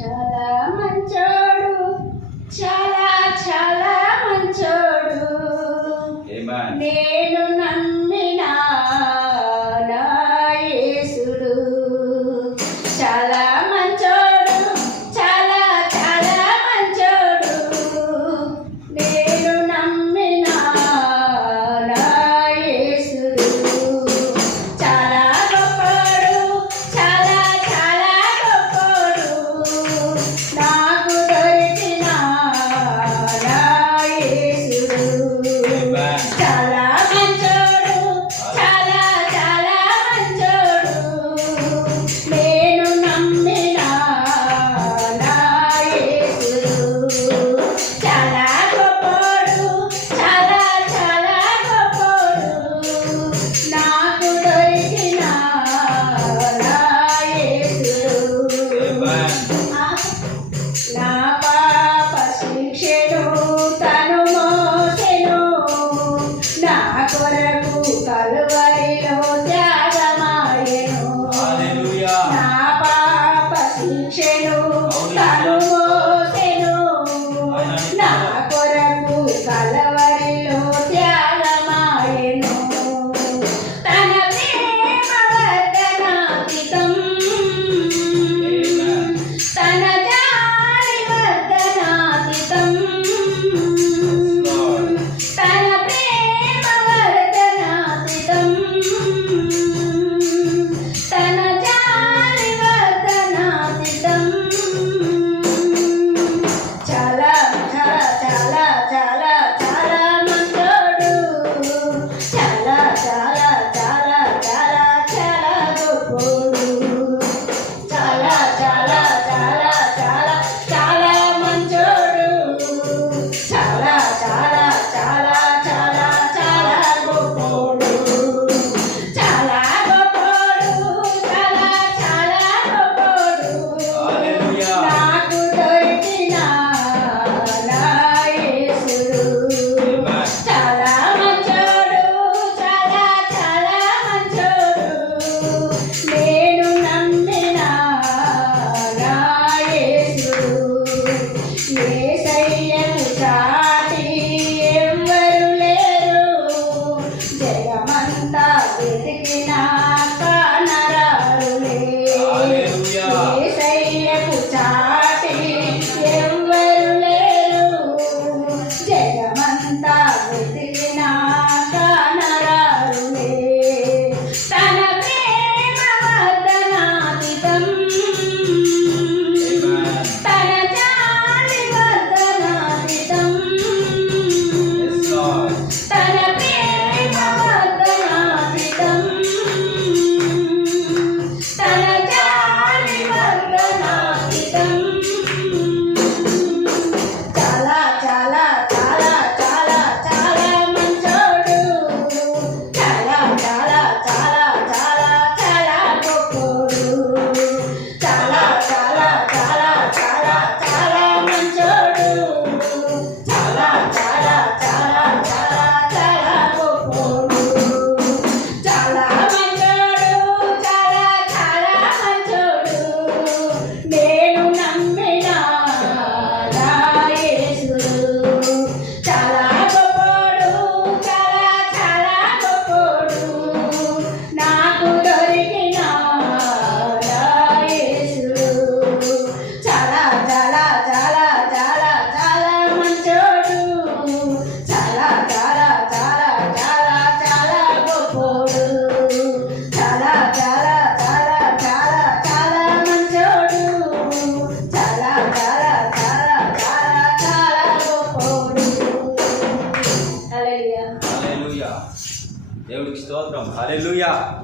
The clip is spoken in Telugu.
చాలా మంచోడు చాలా చాలా మంచోడు. నే ఉంచెను తను మోసెను నా కొరకు కలవరిలో త్యాగమాయెను తన ప్రేమ వర్ధనాపితం తన జాలి వర్ధనాపితం తన ప్రేమ వర్ధనాపితం జగమంతా వెతికినా స్తోత్రం హల్లెలూయా